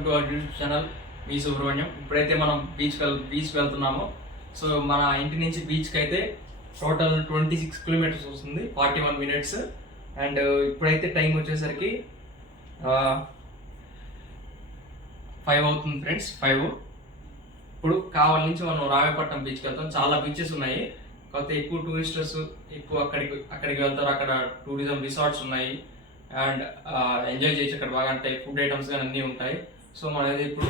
Welcome to our YouTube channel మీ సుబ్రహ్మణ్యం. ఇప్పుడైతే మనం beach వెల్ బీచ్ వెళ్తున్నాము. సో మన ఇంటి నుంచి బీచ్కి అయితే టోటల్ ట్వంటీ సిక్స్ కిలోమీటర్స్ వస్తుంది ఫార్టీ వన్ మినిట్స్ అండ్ ఇప్పుడైతే టైం వచ్చేసరికి ఫైవ్ అవుతుంది ఫ్రెండ్స్ ఫైవ్ ఇప్పుడు కావాలి నుంచి మనం రావేపట్నం బీచ్కి వెళ్తాం. చాలా బీచెస్ ఉన్నాయి. కాకపోతే ఎక్కువ టూరిస్టర్స్ ఎక్కువ అక్కడికి అక్కడికి వెళ్తారు. అక్కడ టూరిజం రిసార్ట్స్ ఉన్నాయి. అండ్ ఎంజాయ్ చేసి అక్కడ బాగా ఉంటాయి ఫుడ్ ఐటమ్స్ కానీ అన్నీ ఉంటాయి. సో మనం అయితే ఇప్పుడు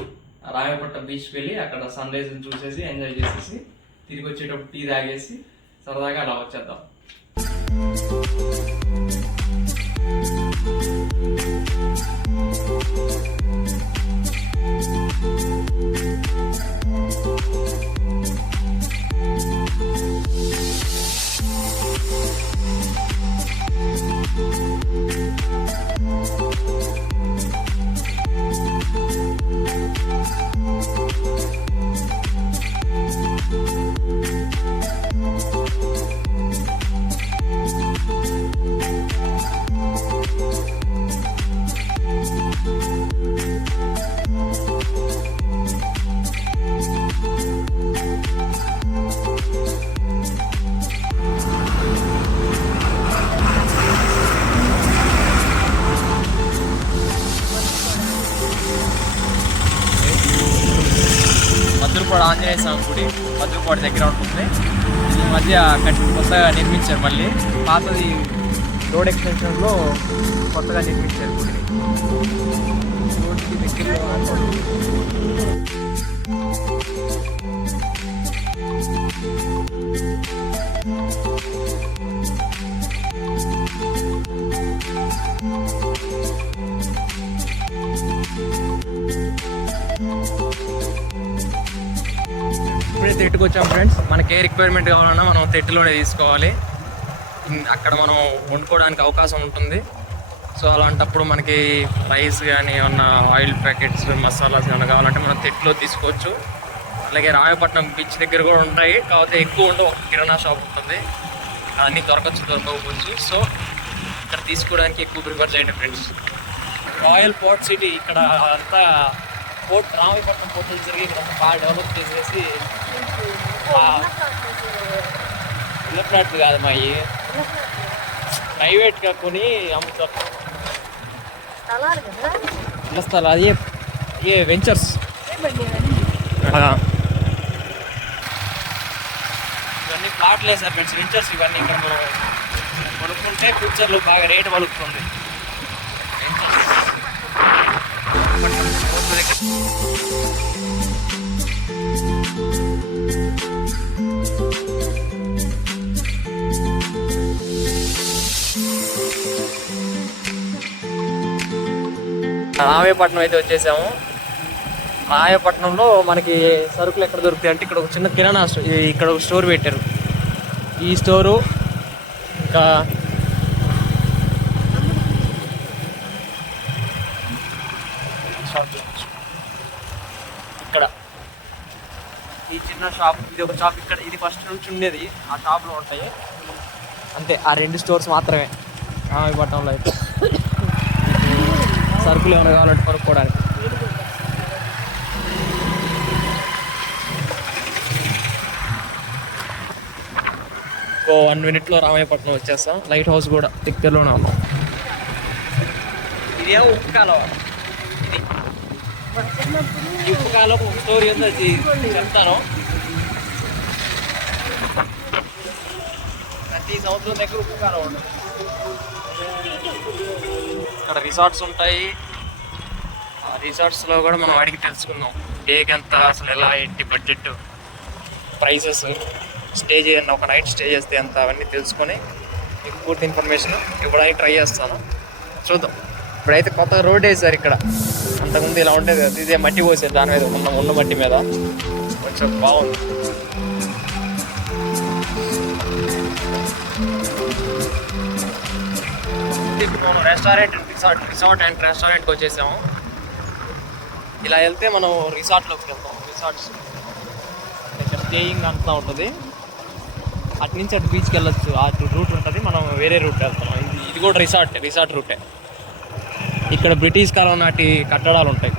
రాయపట్ట బీచ్కి వెళ్ళి అక్కడ సన్ రైజ్ని చూసేసి ఎంజాయ్ చేసేసి తిరిగి వచ్చేటప్పుడు టీ తాగేసి సరదాగా అలా వచ్చేద్దాం. మధురపాడు దగ్గర ఉంటుంది ఈ మధ్య కొత్తగా నిర్మించారు మళ్ళీ. పాతది రోడ్ ఎక్స్టెన్షన్లో కొత్తగా నిర్మించారు గుడిని రోడ్కి దగ్గరలో ఇప్పుడే తెట్టుకు వచ్చాం ఫ్రెండ్స్ మనకి ఏ రిక్వైర్మెంట్ కావాలన్నా మనం తెట్టులోనే తీసుకోవాలి. అక్కడ మనం వండుకోవడానికి అవకాశం ఉంటుంది. సో అలాంటప్పుడు మనకి రైస్ కానీ ఏమన్నా ఆయిల్ ప్యాకెట్స్ మసాలాస్ ఏమైనా కావాలంటే మనం తెట్టులో తీసుకోవచ్చు. అలాగే రాయపట్నం బీచ్ దగ్గర కూడా ఉంటాయి. కాకపోతే ఎక్కువ ఉండవు. ఒక కిరాణా షాప్ ఉంటుంది. అన్నీ దొరకచ్చు దొరకకపోవచ్చు. సో ఇక్కడ తీసుకోవడానికి ఎక్కువ ప్రిఫర్ చేయండి ఫ్రెండ్స్ రాయల్ పోర్ట్ సిటీ ఇక్కడ అంతా పోర్ట్ రామపట్నం పోర్ట్ జరిగి ఇక్కడ బాగా డెవలప్ చేసేసి ఇళ్ళ ఫ్లాట్లు కాదు మా ప్రైవేట్గా కొని అమ్ముతారు స్థలాలు కదా ఇళ్ళ స్థలాలు అదే ఏ వెంచర్స్ ఇవన్నీ. ప్లాట్లు వేసారు ఫ్రెండ్స్ వెంచర్స్ ఇవన్నీ ఇక్కడ మనం కొనుక్కుంటే ఫ్యూచర్లో బాగా రేట్ పలుకుతుంది. రామేపట్నం అయితే వచ్చేసాము. రాయపట్నంలో మనకి సరుకులు ఎక్కడ దొరుకుతాయి అంటే ఇక్కడ ఒక చిన్న కిరాణా స్టోర్ ఇక్కడ ఒక స్టోర్ పెట్టారు. ఈ స్టోరు ఇంకా ఇక్కడ. ఈ చిన్న షాప్ ఇది ఒక షాప్ ఇక్కడ ఇది ఫస్ట్ నుంచి ఉండేది. ఆ షాప్లో ఉంటాయి. అంతే ఆ రెండు స్టోర్స్ మాత్రమే రామపట్నంలో అయితే. సరుకులు ఏమైనా కావాలంటే కొనుక్కోవడానికి. ఇంకో వన్ మినిట్లో రామాయపట్నం వచ్చేస్తాం. లైట్ హౌస్ కూడా దగ్గరలోనే ఉన్నాం. ఇది ఉప్పు కాలం. ఇది ఉప్పు కాలం స్టోరీ ఉంది అది చెప్తాను. ప్రతి సంవత్సరం దగ్గర ఉప్పు కాలం ఉండదు ఇక్కడ రిసార్ట్స్ ఉంటాయి. ఆ రిసార్ట్స్లో కూడా మనం అడిగి తెలుసుకుందాం. డేకి ఎంత అసలు ఎలా ఏంటి బడ్జెట్ ప్రైసెస్ స్టే చేయండి ఒక నైట్ స్టే చేస్తే ఎంత అవన్నీ తెలుసుకొని మీకు పూర్తి ఇన్ఫర్మేషన్ ఇవ్వడానికి ట్రై చేస్తాను. చూద్దాం. ఇప్పుడైతే కొత్త రోడ్ వేసారు ఇక్కడ. అంతకుముందు ఇలా ఉండేది ఇదే మట్టి పోసేది దాని మీద ఉన్న ఉన్న మట్టి మీద. కొంచెం బాగుంది. ఇప్పుడు మనం రెస్టారెంట్ రిసార్ట్ రిసార్ట్ అండ్ రెస్టారెంట్కి వచ్చేసాము. ఇలా వెళ్తే మనం రిసార్ట్లోకి వెళ్తాం. రిసార్ట్స్ ఇక్కడ స్టేయింగ్ అంతా ఉంటుంది. అటు నుంచి అటు బీచ్కి వెళ్ళొచ్చు. అటు రూట్ ఉంటుంది. మనం వేరే రూట్ వెళ్తాం. ఇది ఇది కూడా రిసార్ట్ రిసార్ట్ రూటే ఇక్కడ బ్రిటిష్ కాలం నాటి కట్టడాలు ఉంటాయి.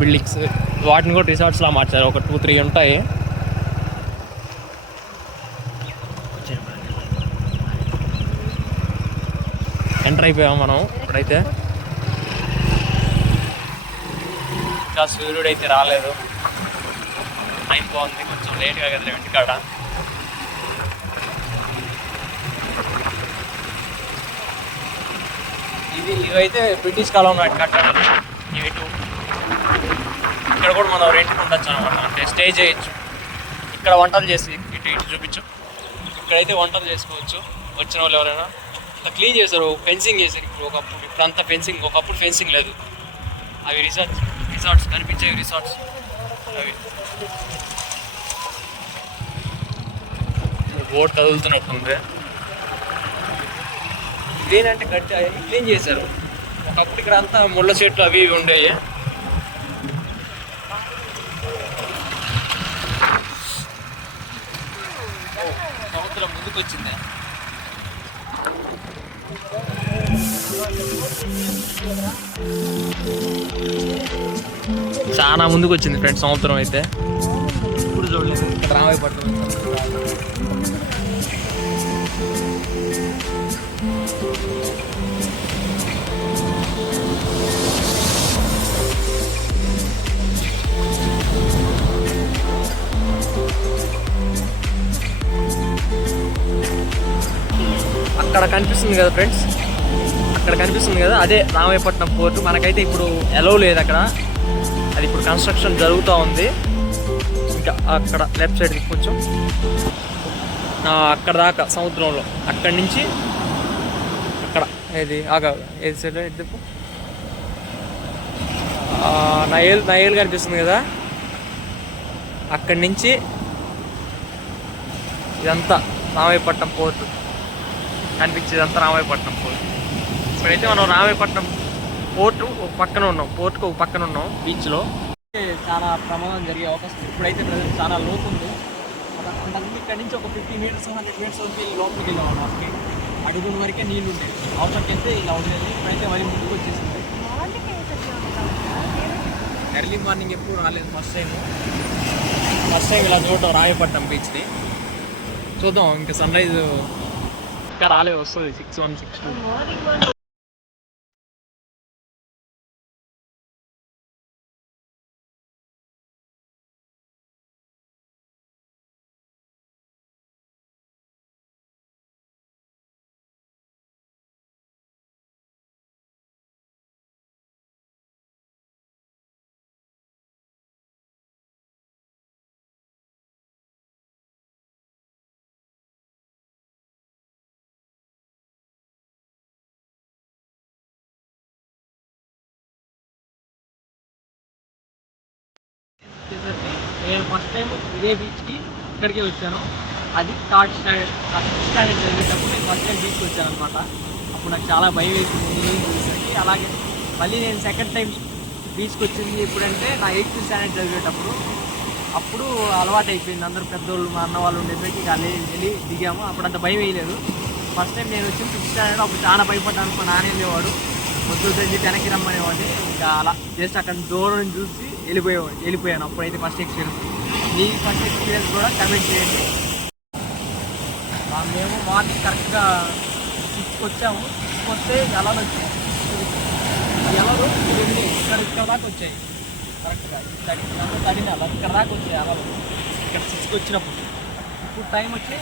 బిల్డింగ్స్ వాటిని కూడా రిసార్ట్స్లా మార్చారు. ఒక టూ త్రీ ఉంటాయి. ఎంటర్ అయిపోయాం మనం ఇప్పుడైతే. ఇంకా సూర్యుడు అయితే రాలేదు. అయిపోతుంది కొంచెం లేట్గా కదా ఇంటికాడ ఇది ఇవైతే బ్రిటిష్ కాలం నాటి కట్టాలి. ఇవి టూ ఇక్కడ కూడా మనం రెంట్కి ఉండొచ్చు అనమాట అంటే స్టే చేయొచ్చు. ఇక్కడ వంటలు చేసి ఇటు ఇటు చూపించు. ఇక్కడైతే వంటలు చేసుకోవచ్చు. వచ్చిన వాళ్ళు ఎవరైనా. క్లీన్ చేశారు. ఫెన్సింగ్ చేశారు ఇప్పుడు ఒకప్పుడు. ఇప్పుడు అంతా ఫెన్సింగ్ ఒకప్పుడు ఫెన్సింగ్ లేదు. అవి రిసార్ట్స్ రిసార్ట్స్ కనిపించేవి రిసార్ట్స్ అవి. బోట్ కదులుతున్నట్టుంది. క్లీన్ అంటే గట్టి క్లీన్ చేశారు. ఒకప్పుడు ఇక్కడ అంతా ముళ్ళ చెట్లు అవి ఇవి ఉండేవి. సంవత్సరం ముందుకు వచ్చింది చాలా ముందుకు వచ్చింది ఫ్రెండ్స్ సముద్రం అయితే. ఇప్పుడు చూడలేదు ఇక్కడ రామాయపట్నం అక్కడ కనిపిస్తుంది కదా ఫ్రెండ్స్? అక్కడ కనిపిస్తుంది కదా అదే రామాయపట్నం పోర్టు మనకైతే ఇప్పుడు ఎలవ్ లేదు అక్కడ. అది ఇప్పుడు కన్స్ట్రక్షన్ జరుగుతూ ఉంది. ఇంకా అక్కడ లెఫ్ట్ సైడ్ కొంచెం. అక్కడ దాకా సముద్రంలో. అక్కడి నుంచి అక్కడ. ఏది ఆగా ఏది సైడ్ ఎటు నయలు నయలు కనిపిస్తుంది కదా. అక్కడి నుంచి ఇదంతా రామాయపట్నం పోర్టు కనిపించేదంతా రామాయపట్నం పోర్టు ఇప్పుడైతే మనం రామాయపట్నం పోర్టు ఒక పక్కన ఉన్నాం. పోర్టుకు ఒక పక్కన ఉన్నాం. బీచ్లో. చాలా ప్రమాదం జరిగే అవకాశం ఇప్పుడైతే ప్రజెంట్ చాలా లోపు ఉంది. అంతకుముందు ఇక్కడ నుంచి ఒక ఫిఫ్టీ మీటర్స్ హండ్రెడ్ మీటర్స్ వరకు లోపలికి వెళ్ళాం అన్నమాట. అడుగుల వరకే నీళ్ళు ఉండేవి అవసరంకి వెళ్తే ఇలా ఉండేది. ఇప్పుడైతే మళ్ళీ ముందుకు వచ్చేసింది. ఎర్లీ మార్నింగ్ ఎప్పుడు రాలేదు. ఫస్ట్ టైం ఫస్ట్ టైం ఇలా చూడటం రాయపట్నం బీచ్ని. చూద్దాం. ఇంకా సన్ రైజ్ ఇంకా రాలేదు. వస్తుంది. Six one six two. నేను ఫస్ట్ టైం ఇదే బీచ్కి ఇక్కడికే వచ్చాను. అది థర్డ్ స్టాండర్డ్ ఫస్ట్ స్టాండర్డ్ చదివేటప్పుడు నేను ఫస్ట్ టైం బీచ్కి వచ్చాను అనమాట అప్పుడు నాకు చాలా భయం వేసింది. చూసేసరికి అలాగే మళ్ళీ నేను సెకండ్ టైం బీచ్కి వచ్చింది ఎప్పుడంటే నా ఎయిత్ స్టాండర్డ్ చదివేటప్పుడు అప్పుడు అలవాటు అయిపోయింది. అందరూ పెద్దోళ్ళు మా అన్న వాళ్ళు ఉండేసరికి ఇక వెళ్ళి వెళ్ళి దిగాము. అప్పుడు అంత భయం వేయలేదు. ఫస్ట్ టైం నేను వచ్చింది ఫిఫ్త్ స్టాండర్డ్ అప్పుడు చాలా భయపడ్డాను. మా నాన్న వెళ్ళేవాడు. వద్దు వద్దని చెప్పి వెనక్కి రమ్మనేవాడిని. ఇంకా అలా జస్ట్ అక్కడ దూరం చూసి వెళ్ళిపోయేవాడు వెళ్ళిపోయాను. అప్పుడైతే ఫస్ట్ ఎక్స్పీరియన్స్ మీ ఫస్ట్ ఎక్స్పీరియన్స్ కూడా కమెంట్ చేయండి. మేము మార్నింగ్ కరెక్ట్గా సిక్స్కి వచ్చాము. సిక్స్కి వస్తే ఎలా వచ్చాయి? ఎలా వెళ్ళి ఇక్కడ ఇక్కడ దాకా వచ్చాయి కరెక్ట్గా తడి తడిన అలా ఇక్కడ దాకా వచ్చాయి అలలు ఇక్కడ సిక్స్కి వచ్చినప్పుడు. ఇప్పుడు టైం వచ్చి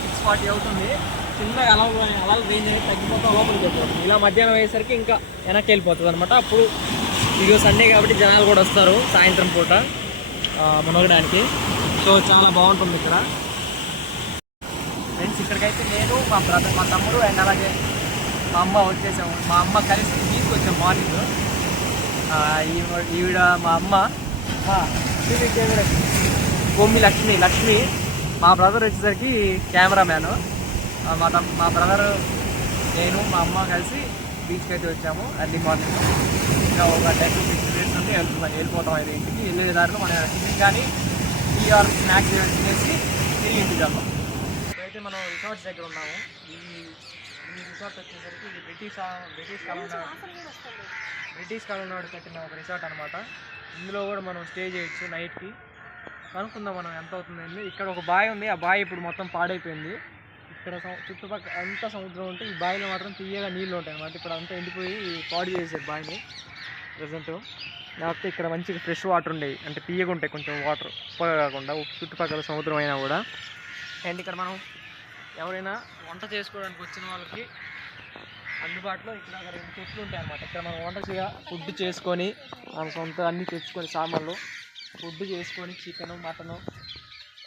సిక్స్ ఫార్టీ అవుతుంది. చిన్నగా అలవ అలలు రేంజ్ అనేది తగ్గిపోతా లోపలికి వెళ్ళిపోతుంది ఇలా మధ్యాహ్నం అయ్యేసరికి ఇంకా వెనక్కి వెళ్ళిపోతుంది అనమాట అప్పుడు ఇది సండే కాబట్టి జనాలు కూడా వస్తారు సాయంత్రం పూట మునగడానికి. సో చాలా బాగుంటుంది ఇక్కడ. ఫ్రెండ్స్ ఇక్కడికైతే నేను మా బ్రదర్ మా తమ్ముడు అండ్ అలాగే మా అమ్మ వచ్చేసాము. మా అమ్మ కలిసి తీసుకొచ్చాం మార్నింగ్ ఈవిడ ఈవిడ మా అమ్మ మా లక్ష్మి లక్ష్మి మా బ్రదర్ వచ్చేసరికి కెమెరామ్యాను మా తమ్ మా బ్రదర్ నేను మా అమ్మ కలిసి బీచ్కి అయితే వచ్చాము ఎర్లీ మార్నింగ్ ఇంకా ఒక టెన్ టు ఫిఫ్టీ మినిట్స్ నుండి వెళ్తున్నాం వెళ్ళిపోతాం అయితే ఇంటికి. వెళ్ళే దారిలో మనం టిఫిన్ కానీ టీ ఆర్ స్నాక్స్ తినేసి తిరిగి ఇంటికి వెళ్తాం అయితే మనం రిసార్ట్స్ దగ్గర ఉన్నాము. ఈ ఈ రిసార్ట్ వచ్చేసరికి ఇది బ్రిటిష్ బ్రిటిష్ కాలం బ్రిటిష్ కాలం నాడు కట్టిన ఒక రిసార్ట్ అనమాట ఇందులో కూడా మనం స్టే చేయొచ్చు నైట్కి కనుక్కుందాం మనం ఎంత అవుతుందండి ఇక్కడ ఒక బావి ఉంది. ఆ బావి ఇప్పుడు మొత్తం పాడైపోయింది. ఇక్కడ చుట్టుపక్కల అంతా సముద్రం ఉంటే ఈ బావిలో మాత్రం తీయగా నీళ్ళు ఉంటాయి అన్నమాట. ఇప్పుడు అంతా ఎండిపోయి పాడు చేసేది బావిని. ప్రజెంట్ లేకపోతే ఇక్కడ మంచిగా ఫ్రెష్ వాటర్ ఉండేవి అంటే తీయగా ఉంటాయి కొంచెం వాటర్ ఉప్పగా కాకుండా చుట్టుపక్కల సముద్రం అయినా కూడా. అండ్ ఇక్కడ మనం ఎవరైనా వంట చేసుకోవడానికి వచ్చిన వాళ్ళకి అందుబాటులో ఇక్కడ రెండు చెట్లు ఉంటాయి అన్నమాట. ఇక్కడ మనం వంట చేయ ఫుడ్ చేసుకొని మన సొంత అన్నీ తెచ్చుకొని సామాన్లు ఫుడ్ చేసుకొని చికెను మటను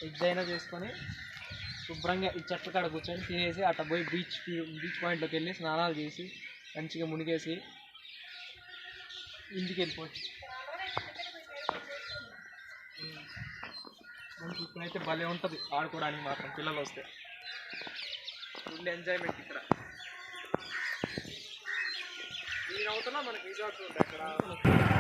ఎగ్ అయినా చేసుకొని శుభ్రంగా ఈ చెట్ల కాడ కూర్చొని తినేసి అట్ట పోయి బీచ్ బీచ్ పాయింట్లోకి వెళ్ళి స్నానాలు చేసి మంచిగా మునిగేసి ఇంటికి వెళ్ళిపోవచ్చు. మనకి ఇప్పుడైతే భలే ఉంటుంది ఆడుకోవడానికి మాత్రం పిల్లలు వస్తే. ఫుల్ ఎంజాయ్మెంట్ ఇక్కడ. నేను అవుతున్నా మనకి రిసార్ట్స్ ఉంటాయి అక్కడ.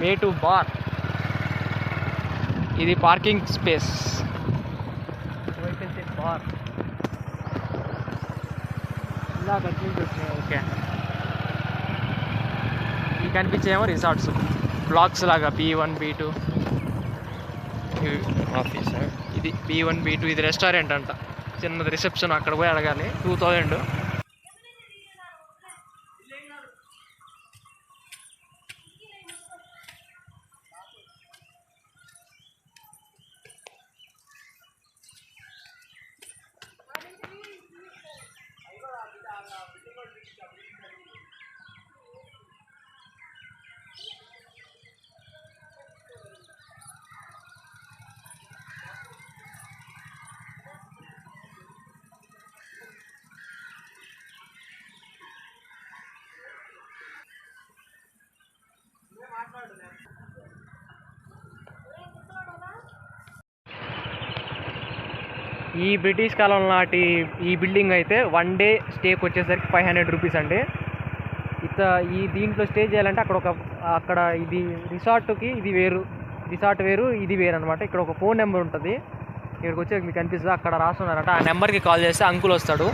Way to bar. ఇది పార్కింగ్ స్పేస్. బార్. ఇలా వచ్చినాయి ఓకే. ఈ కనిపించేమో రిసార్ట్స్. బ్లాక్స్ లాగా B one B two. Office? ఇది బీ వన్ బీ టూ. ఇది రెస్టారెంట్ అంట. చిన్నది రిసెప్షన్ అక్కడ పోయి అడగాలి. Two thousand. ఈ బ్రిటిష్ కాలం నాటి ఈ బిల్డింగ్ అయితే వన్ డే స్టేకి వచ్చేసరికి ఫైవ్ హండ్రెడ్ రూపీస్ అండి. ఇత ఈ దీంట్లో స్టే చేయాలంటే అక్కడ ఒక అక్కడ ఇది రిసార్ట్కి ఇది వేరు రిసార్ట్ వేరు ఇది వేరు అనమాట ఇక్కడ ఒక ఫోన్ నెంబర్ ఉంటుంది. ఇక్కడికి వచ్చి మీకు కనిపిస్తుంది అక్కడ రాస్తున్నారంట. ఆ నెంబర్కి కాల్ చేస్తే అంకుల్ వస్తాడు.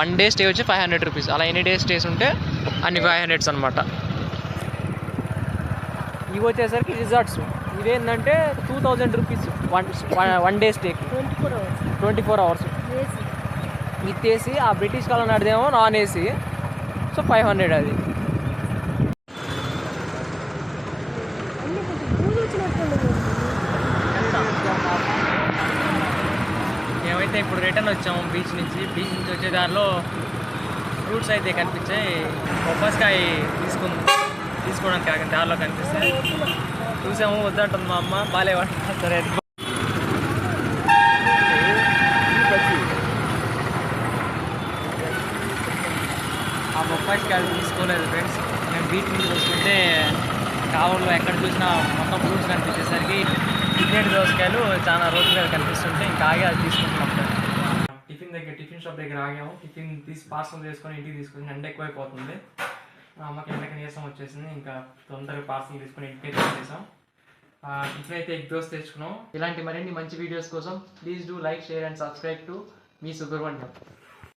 వన్ డే స్టే వచ్చి ఫైవ్ హండ్రెడ్ రూపీస్. అలా ఎన్ని డేస్ స్టేస్ ఉంటే అన్ని ఫైవ్ హండ్రెడ్స్ అనమాట ఇవి వచ్చేసరికి రిసార్ట్స్. ఇదేంటంటే two thousand rupees. One one day స్టేకి twenty four hours. Twenty four hours. AC. With AC ఆ బ్రిటిష్ కాలం నాటిదేమో non AC so five hundred అది. మేమైతే ఇప్పుడు రిటర్న్ వచ్చాము బీచ్ నుంచి బీచ్ నుంచి వచ్చే దారిలో ఫ్రూట్స్ అయితే కనిపించాయి. బొప్పాస్కాయ తీసుకుంది తీసుకోవడానికి దారిలో కనిపిస్తాయి. చూసాము వద్దంటుంది మా అమ్మ. బాగాలేవంట సరే అది ఆ బొప్పాయికాయలు తీసుకోలేదు ఫ్రెండ్స్ మేము బీచ్ మీద చూసుకుంటే కావుల్లో ఎక్కడ చూసినా మొత్తం ఫ్రూట్స్ కనిపించేసరికి టిఫిన్ దోసకాయలు చాలా రోజులుగా కనిపిస్తుంటే ఇంకా ఆగి అది తీసుకుంటున్నాం టిఫిన్ దగ్గర టిఫిన్ షాప్ దగ్గర ఆగాము. టిఫిన్ తీసి పార్సల్ చేసుకొని ఇంటికి తీసుకొని ఎండ ఎక్కువైపోతుంది. అమ్మకి ఎండకి నీరసం వచ్చేసింది. ఇంకా తొందరగా పార్సల్ తీసుకొని ఇంటికి తెచ్చేసాం టిఫిన్ అయితే ఎగ్ దోస్ తెచ్చుకున్నాం. ఇలాంటి మరిన్ని మంచి వీడియోస్ కోసం please do like share and subscribe to me Subrahmanyam